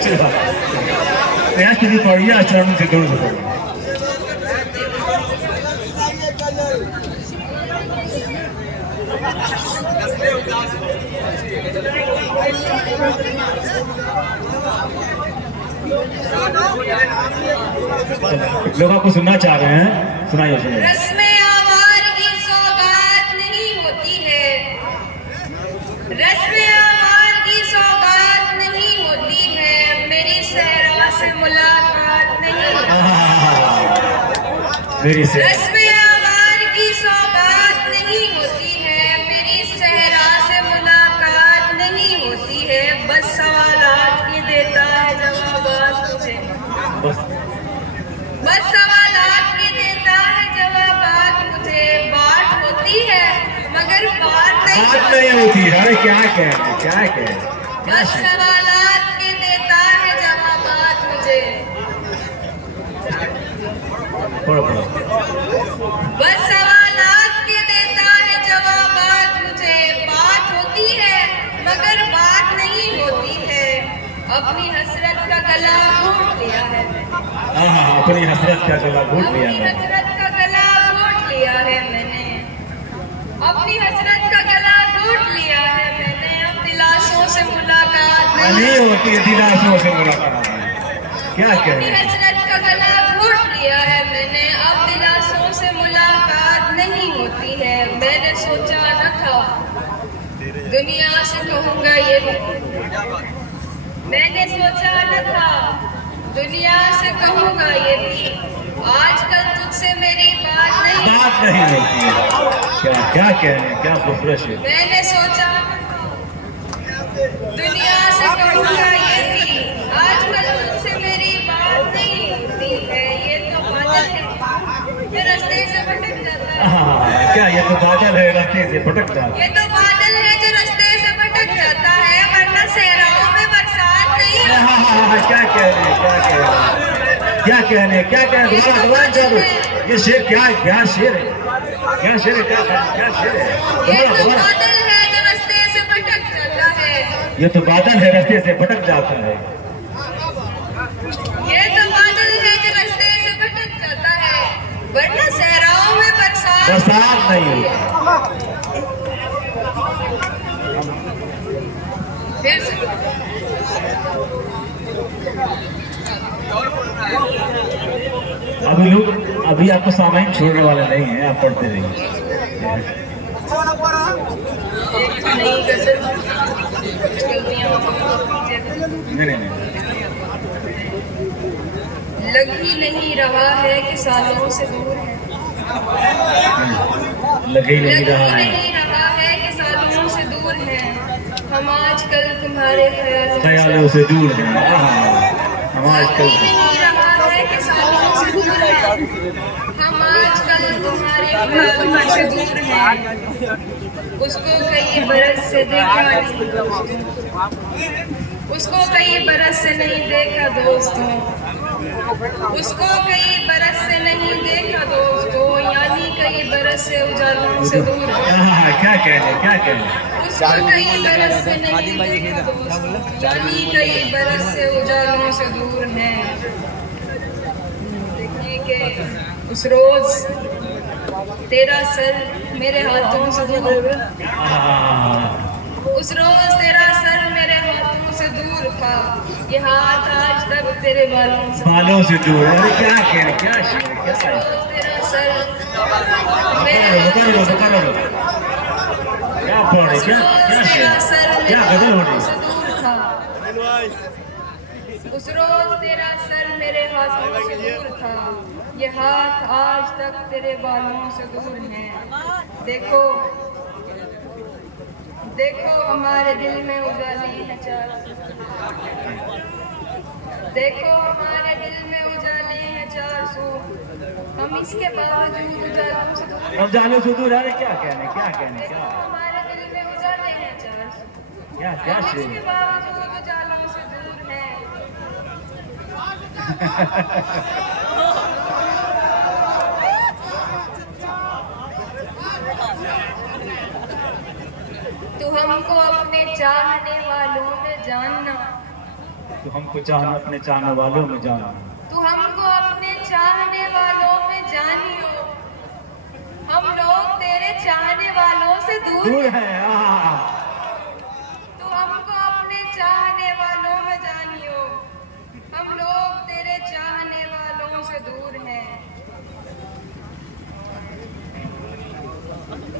अच्छी बात यहाँ सीधी पड़ी है चरणों से दूर से पड़ी लोग आपको सुनना चाह रहे हैं, सुनाइए सुनाइए। रस्में आवार की सौगात नहीं होती है, रस्में आवार की सौगात नहीं होती है, मेरी सहरा से मुलाकात नहीं मेरी से रस्में आवार की सौगात नहीं होती है, मेरी सहरा से मुलाकात नहीं होती है, बस सवालात की देता है जवाबात मुझे, बस सवालात की देता है जवाबात मुझे, बात होती है मगर बात नहीं होती है। अरे क्या कह बस सवालात की देता है जवाबात मुझे, बस सवालात की देता है जवाबात मुझे, बात होती है मगर बात नहीं होती है, अपनी हसरत का गला घोट लिया है, अपनी हसरत का गला घोट लिया है, हसरत का गला घोट लिया है मैंने, अपनी हसरत का गला घोट लिया है मैंने, अब दिलासों से मुलाकात नहीं होती है, दिलासों से मुलाकात क्या अपनी हसरत का गला घोट लिया है मैंने, अब दिलासों से मुलाकात नहीं होती है, मैंने सोचा न था दुनिया से कहूँगा ये भी, मैंने सोचा न था दुनिया से कहूँगा ये भी, आजकल तुझसे मेरी बात नहीं होती है। क्या कहने, क्या खूबसूरत है। मैंने सोचा दुनिया से कहूँगा ये भी, आजकल तुझसे मेरी बात नहीं होती है, ये तो बादल है ये रास्ते से भटक जाता है, क्या ये तो बादल है रास्ते से भटक जाता है, ये तो बादल है जो रास्ते से भटक जाता है, वरना सहराओं में बरसात नहीं होती। क्या कहने ये शेर क्या शेर है, क्या शेर है, क्या शेर है। ये तो बादल है जो रास्ते से भटक जाता है, ये तो बादल है रास्ते से भटक जाता है, ये तो बादल है जो रास्ते से भटक जाता है, वरना सहराओं में बरसात नहीं होती। फिर से अभी आपको सामाइन छोड़ने वाले नहीं है, आप पढ़ते रहिए। नहीं लग ही नहीं रहा है कि सालों से दूर है, लग ही नहीं रहा है कि सालों से दूर है, हम आजकल तुम्हारे ख्यालों से दूर हैं, हम आजकल नहीं रहा है कि सालों से दूर है, हम आजकल तुम्हारे ख्यालों से दूर हैं, उसको कई बरस से देखा नहीं, उसको कई बरस से नहीं देखा दोस्तों, उसको कई बरस से नहीं देखा दोस्तों, यानी कई बरस से उजालों से दूर है। क्या कहने उसको कई बरस से नहीं देखा दोस्तों, यानी कई बरस से उजालों से दूर है। देखिए कि उस रोज तेरा सर मेरे हाथों से दूर, उस रोज तेरा सर मेरे हाथों से दूर था, ये हाथ आज तक तेरे बालों से दूर। अरे क्या कहने, क्या तेरा सर क्या गजल हो रही था, उस रोज तेरा सर मेरे हाथों से दूर था, ये हाथ आज तक तेरे बालों से दूर है। देखो देखो हमारे दिल में उजाली है चार, देखो हमारे दिल में उजाली है 400, हम इसके बावजूद उजालों से दूर। अरे क्या कहने क्या हमारे दिल में उजाले हैं 400, क्या इसके बावजूद उजालों से दूर है। तू हमको अपने चाहने वालों में जानना, तू हमको चाहना अपने चाहने वालों में जाना। तू हमको अपने चाहने वालों में जानियो, हम लोग तेरे चाहने वालों से दूर दूर हैं। है। तू हमको अपने चाहने वालों में जानियो, हम लोग तेरे चाहने वालों से दूर हैं।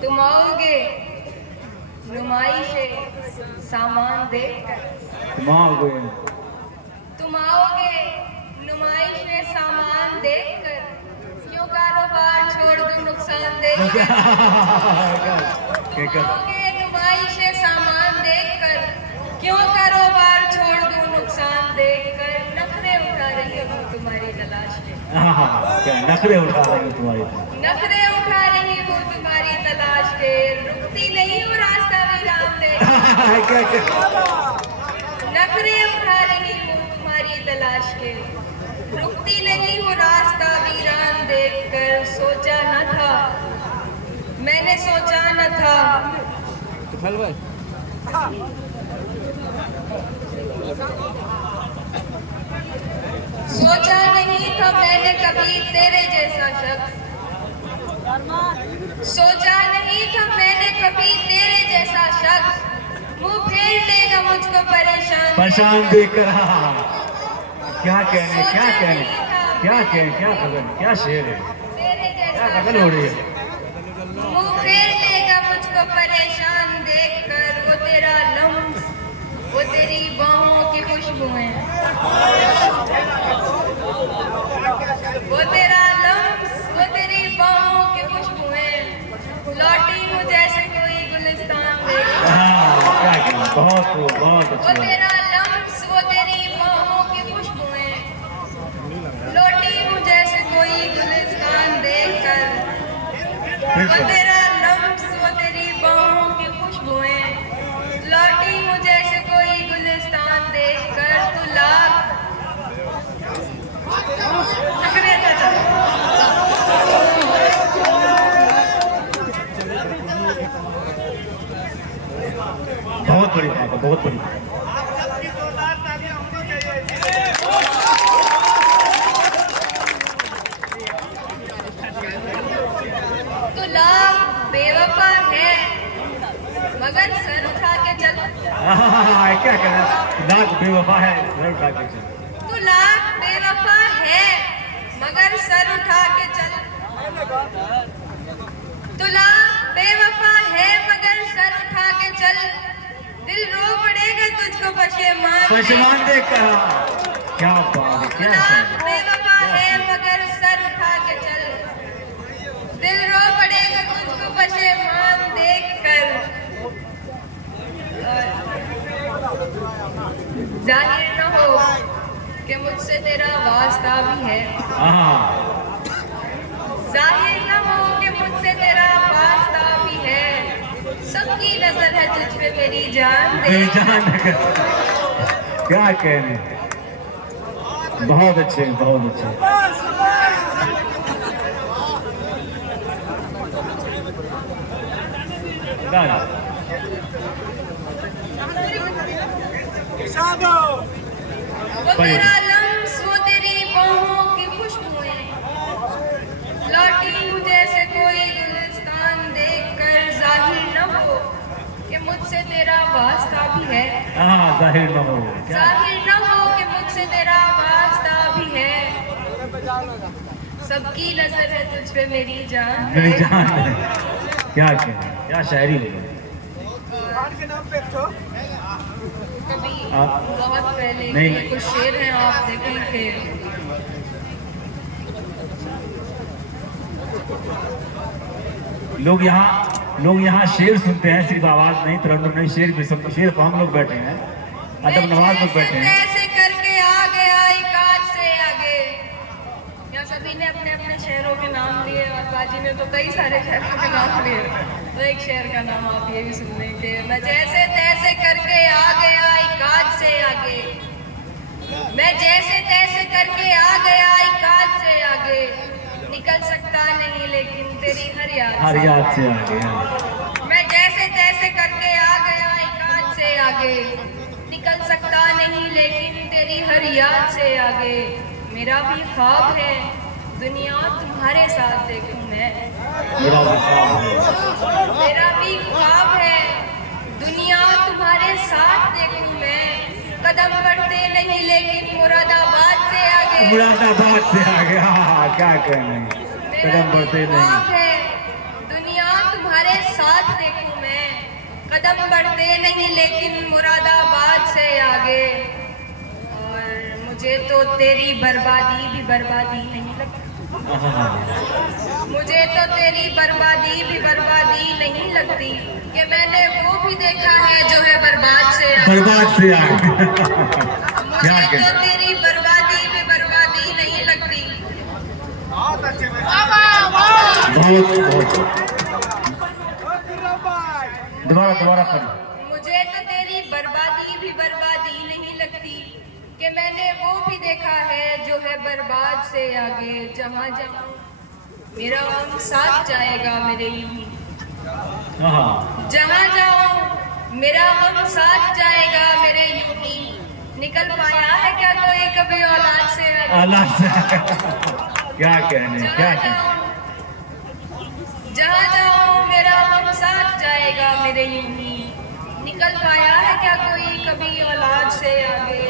तुम आओगे नुमाइशे सामान देखकर, तुम आओगे तुम आओगे नुमाइश में सामान देखकर, क्यों कारोबार छोड़ दूं नुकसान देखकर। तुम आओगे नुमाइश में सामान देखकर, क्यों कारोबार छोड़ दूं नुकसान देखकर। नखरे उठा रही हूँ तुम्हारी तलाश के, क्या नखरे उठा रही हूँ तुम्हारी। नखरे उठा रही हूँ तुम्हारी तलाश के, रुकती नहीं हूँ रास्ता वीरान देख। नखरे उठा रही हूँ तुम्हारी तलाश के, रुकती नहीं हूँ रास्ता वीरान देखकर। सोचा न था, मैंने सोचा न था, सोचा नहीं था मैंने कभी तेरे जैसा शख्स, सोचा नहीं था मैंने कभी तेरे जैसा शख्स, मुंह फेर देगा मुझको परेशान परेशान देखकर। क्या कहने क्या कहने क्या कहने क्या खबर क्या शेर है, तेरे क्या जैसा खबर हो रही है। मुंह फेर देगा मुझको परेशान देखकर। वो तेरा लम्स, वो तेरी बाहों की खुशबू है, वो तेरा लम्स, वो तेरी बाहों की खुशबू है। लौटी हूँ जैसे कोई गुलिस्तान देख, क्या कहना, बहुत वो अच्छा। तेरा लम्स, वो तेरी बाहों की खुशबू है। लौटी हूँ जैसे कोई गुलिस्तान देखकर, वो तेरा लम्स, वो तेरी बाहों की खुशबू है। लौटी हूँ जैसे कोई गुलिस्तान देखकर। तू लाख नखरे से चल। बहुत बड़ी बात है, बहुत बड़ी बात है। तू लाख बेवफा है मगर सर उठा के चल। क्या कहना, लाख बेवफा है सर उठा के चल। तू लाख बेवफा है मगर सर उठा के चल। तू लाख बेवफा है मगर सर उठा के चल। दिल रो पड़ेगा तुझको पशेमान देख कर। क्या बात है, क्या लाख बेवफा है मगर सर उठा के चल। दिल रो पड़ेगा तुझको पशेमान देख कर। जाहिर न हो कि मुझसे तेरा वास्ता भी है, जाहिर न हो कि मुझसे तेरा वास्ता भी है। सबकी नजर है तुझ पे मेरी जान दे। क्या कहने, बहुत अच्छे बहुत अच्छे। वो तेरा लम्स, वो तेरी बाहों की खुशबुएं। लौटी हूँ जैसे कोई गुलिस्तान देखकर। जाहिर न हो कि मुझसे तेरा वास्ता भी है, जाहिर न हो, जाहिर न हो कि मुझसे तेरा वास्ता भी है। सबकी नजर है तुझ पे मेरी जान मेरी जान है। क्या कहने, क्या शायरी है। कभी आप- बहुत पहले नहीं। के कुछ शेर हैं, आप देखेंगे। लोग यहाँ शेर सुनते हैं, सिर्फ आवाज नहीं, तरन्नुम नहीं, शेर भी सुनते। शेर पर हम लोग बैठे हैं, अदब नवाज लोग बैठे हैं। ऐसे करके आ गया एक काज से आगे। यहाँ सभी ने अपने अपने शहरों के नाम लिए और बाजी ने तो कई सारे शहरों के नाम लिए। तो एक शहर का नाम आप ये भी सुन लेंगे। मैं जैसे तैसे करके आ गया एक काज से आगे। मैं जैसे तैसे करके आ गया एक काज से आगे। निकल सकता नहीं लेकिन तेरी हर हर याद याद से आ गया। मैं जैसे तैसे करके आ गया एक काज से आगे। निकल सकता नहीं लेकिन तेरी तेरी हर याद से आगे मेरा भी ख्वाब है दुनिया तुम्हारे साथ देखूं मैं। मेरा भी ख्वाब है, मेरा भी ख्वाब है दुनिया तुम्हारे साथ देखूं मैं। कदम बढ़ते नहीं लेकिन मुरादाबाद से आगे। मुरादाबाद से आ गया, क्या कहने, मेरा कदम भी बढ़ते ख्वाब नहीं। है दुनिया तुम्हारे साथ देखूं मैं। कदम बढ़ते नहीं लेकिन मुरादाबाद से आगे। और मुझे तो तेरी बर्बादी भी बर्बादी नहीं लगती। मुझे तो तेरी बर्बादी भी बर्बादी नहीं लगती कि मैंने वो भी देखा है जो है बर्बाद से आगे। बर्बाद से आ गया, क्या मुझे तो कहने। तेरी बर्बादी भी बर्बादी नहीं लगती। बहुत बहुत दोबारा दोबारा कर। मुझे तो तेरी बर्बादी भी बर्बादी नहीं लगती कि मैंने वो भी देखा है जो है बर्बाद से आगे। जहाँ जहाँ मेरा गम साथ जाएगा मेरे यूं। हाँ, जहाँ जाऊँ मेरा गम साथ जाएगा मेरे यूं ही। निकल पाया है क्या कोई कभी औलाद से आगे? अल्लाह से क्या कहने, क्या कहने। जहाँ जाऊँ मेरा गम साथ जाएगा मेरे यूं ही। निकल पाया है क्या कोई कभी औलाद से आगे?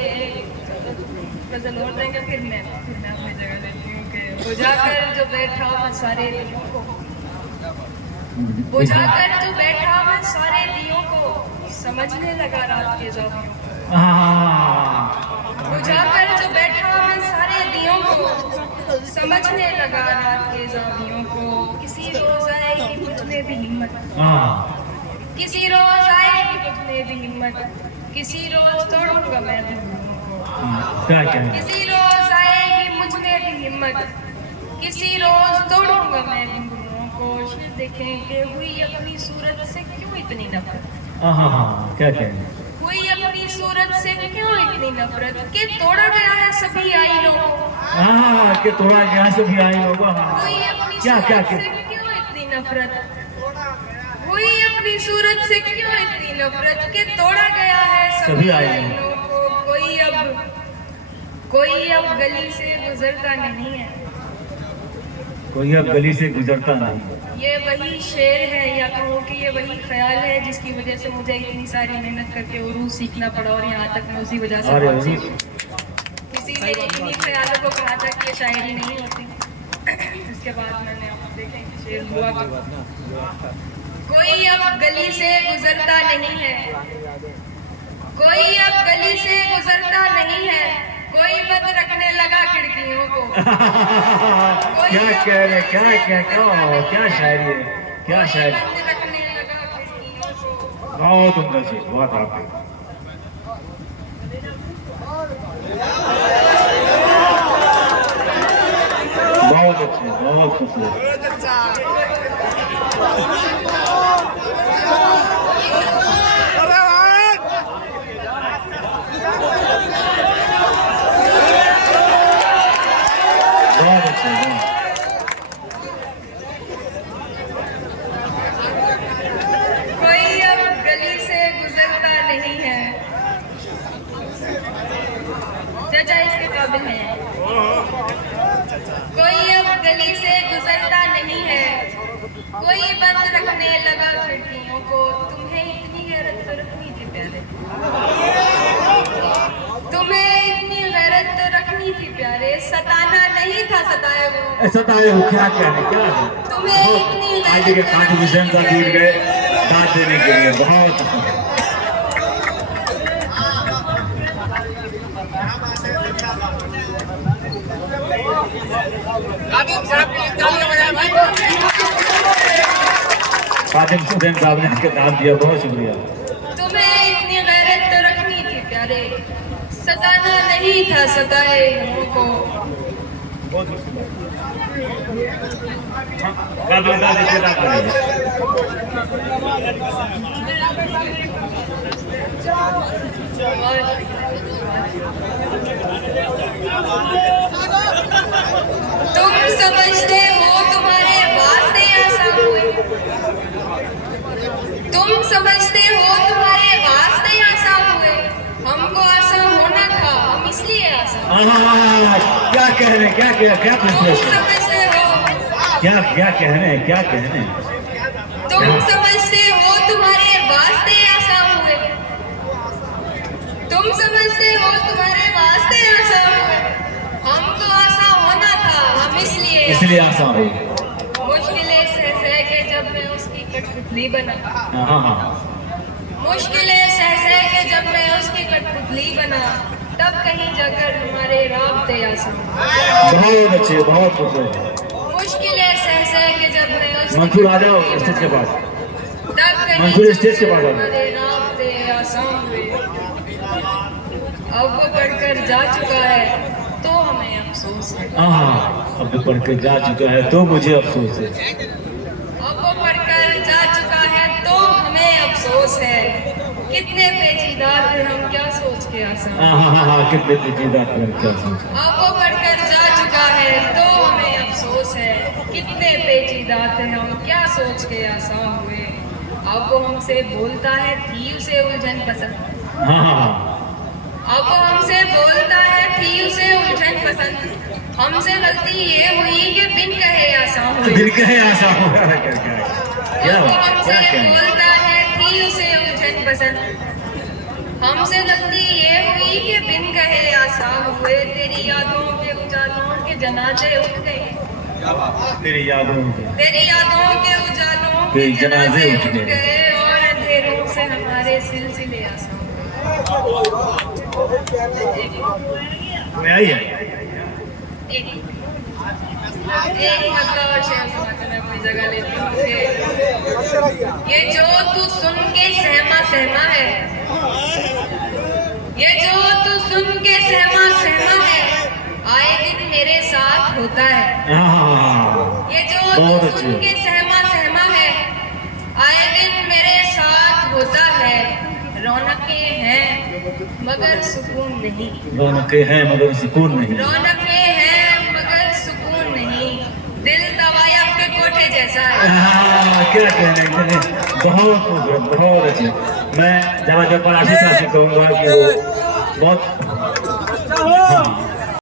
गजल और देंगे फिर मैं अपनी जगह लेती हूँ कि बुझाकर जो बैठा मैं सारे दियों को। बुझाकर जो बैठा मैं सारे दियों को समझने लगा रात के जावियों को। हाँ, बुझाकर जो बैठा मैं सारे दियों को समझने लगा रात के जावियों को। किसी रोज आएगी मुझ में भी हिम्मत। हाँ, किसी रोज आएगी मुझ में भी हिम्मत। किसी रोज तोड़ूंगा मैं घुंघरूओं को। क्या कहने। किसी रोज आएगी मुझ में भी हिम्मत। किसी रोज तोड़ूंगा मैं घुंघरूओं को। फिर देखेंगे हुई अपनी सूरत से क्यों इतनी नफरत। हाँ, क्या कहने। हुई अपनी सूरत से क्यों इतनी नफरत कि तोड़ा गया है सभी आईनों को। हाँ, कि थोड़ा यहाँ से भी आए लोग। हुई अपनी क्या क्या सूरत क्या से क्यों इतनी नफरत। हुई अपनी सूरत से क्यों इतनी नफरत कि तोड़ा गया है सभी सभी आईनों आईनों को। कोई अब गली से गुजरता नहीं है। कोई अब गली से गुजरता नहीं। ये वही शेर है या कहूँ कि ये वही ख्याल है जिसकी वजह से मुझे इतनी सारी मेहनत करके उर्दू सीखना पड़ा और यहाँ तक मैं उसी वजह से अरे पहुंची। किसी ने इन्हीं ख्यालों को कहा था कि ये शायरी नहीं होती। इसके बाद मैंने आप देखें कि शेर हुआ कि कोई अब गली से गुजरता नहीं है। कोई अब गली से गुजरता नहीं है। कोई बंद रखने लगा खिड़कियों को। क्या कह रहे, क्या शायरी है, क्या शायरी। बंद रखने लगा खिड़कियों को। बहुत उम्दा से बहुत आपके। बहुत अच्छे, बहुत खूबसूरत। बहुत अच्छे, कोई अब गली से गुजरता नहीं है। चाचा इसके काबिल है। कोई अब गली से गुजरता नहीं है। कोई बंद रखने लगा खिड़कियों को। तुम्हें इतनी गैरत तो रखनी थी प्यारे। तुम्हें इतनी गैरत तो रखनी थी प्यारे। सताना नहीं था सताए वो। सताए हो, क्या कहने, क्या है। तुम्हें इतनी आज के कॉन्ट्रीब्यूशन का गीत गए दाद देने के लिए। बहुत कादिम सुदैन साहब ने इसके दाद दिया, बहुत शुक्रिया। तुम्हें इतनी गैरत तो रखनी थी प्यारे। सताना नहीं था सताए को। तुम समझते हो तुम्हारे वास्ते आसा हुए। तुम समझते हो तुम्हारे वास्ते आसा हुए। हमको आसा होना था हम इसलिए क्या कह रहे हैं, क्या तुम विश्लेषण, समझते हो, क्या कह रहे हैं, क्या कह रहे हैं? तुम समझते हो तुम्हारे वास्ते ऐसा हुए, तुम समझते हो तुम्हारे वास्ते ऐसा हुए, हमको ऐसा होना था, हम इसलिए आशा हुई। मुश्किलें सह के जब मैं उसकी कठपुतली बना, हाँ, मुश्किलें सह के जब मैं उसकी कठपुतली बना, तब कहीं जाकर हमारे राब्ते आसान। बहुत अच्छे, बहुत खूबसूरत। मुश्किलें सह के जब मैं उसकी मंसूर आ जाओ स्टेज के पास, तब कहीं मंसूर स्टेज के पास आ जाओ। हमारे राब्ते आसान हुए। अब वो पढ़कर जा चुका है तो हमें अफसोस है, अब वो पढ़ के जा चुका है तो मुझे अफसोस है। अब वो पढ़कर जा चुका है तो हमें अफसोस है। कितने पेचीदा थे हम, क्या सोच के आसान। कितने पेचीदा थे हम, क्या सोच। अब वो पढ़कर जा चुका है तो हमें अफसोस है। कितने पेचीदा थे हम, क्या सोच के आसान हुए। अब वो हमसे बोलता है, थी उसे उलझन पसंद। अब वो हमसे बोलता है, थी उसे उलझन पसंद। हमसे गलती ये हुई कि बिन कहे आसान हुए। बिन कहे आसान हुआ। अब वो हमसे बोलता है, थी उसे उलझन पसंद। हमसे गलती ये हुई कि बिन कहे आसान हुए। तेरी यादों के उजालों के जनाजे उठ गए, तेरी यादों के उजालों के जनाजे उठ गए, और अंधेरों से हमारे सिलसिले आसान हुए। आई है एक मतलब और शेर सुना के मैं अपनी जगह लेती हूँ। ये जो तू सुन के सहमा सहमा है, ये जो तू सुन के सहमा सहमा है, आए दिन मेरे साथ होता है। ये जो तू सुन के सहमा सहमा है, आए दिन मेरे साथ होता है। रौनकें हैं मगर सुकून नहीं, रौनकें हैं मगर सुकून नहीं, रौनकें हैं मगर सुकून नहीं। दिल दवाया के कोठे जैसा है। क्या कहने, बहुत खूबसूरत, बहुत अच्छी। मैं जब पराठी साहब से कहूँगा कि वो बहुत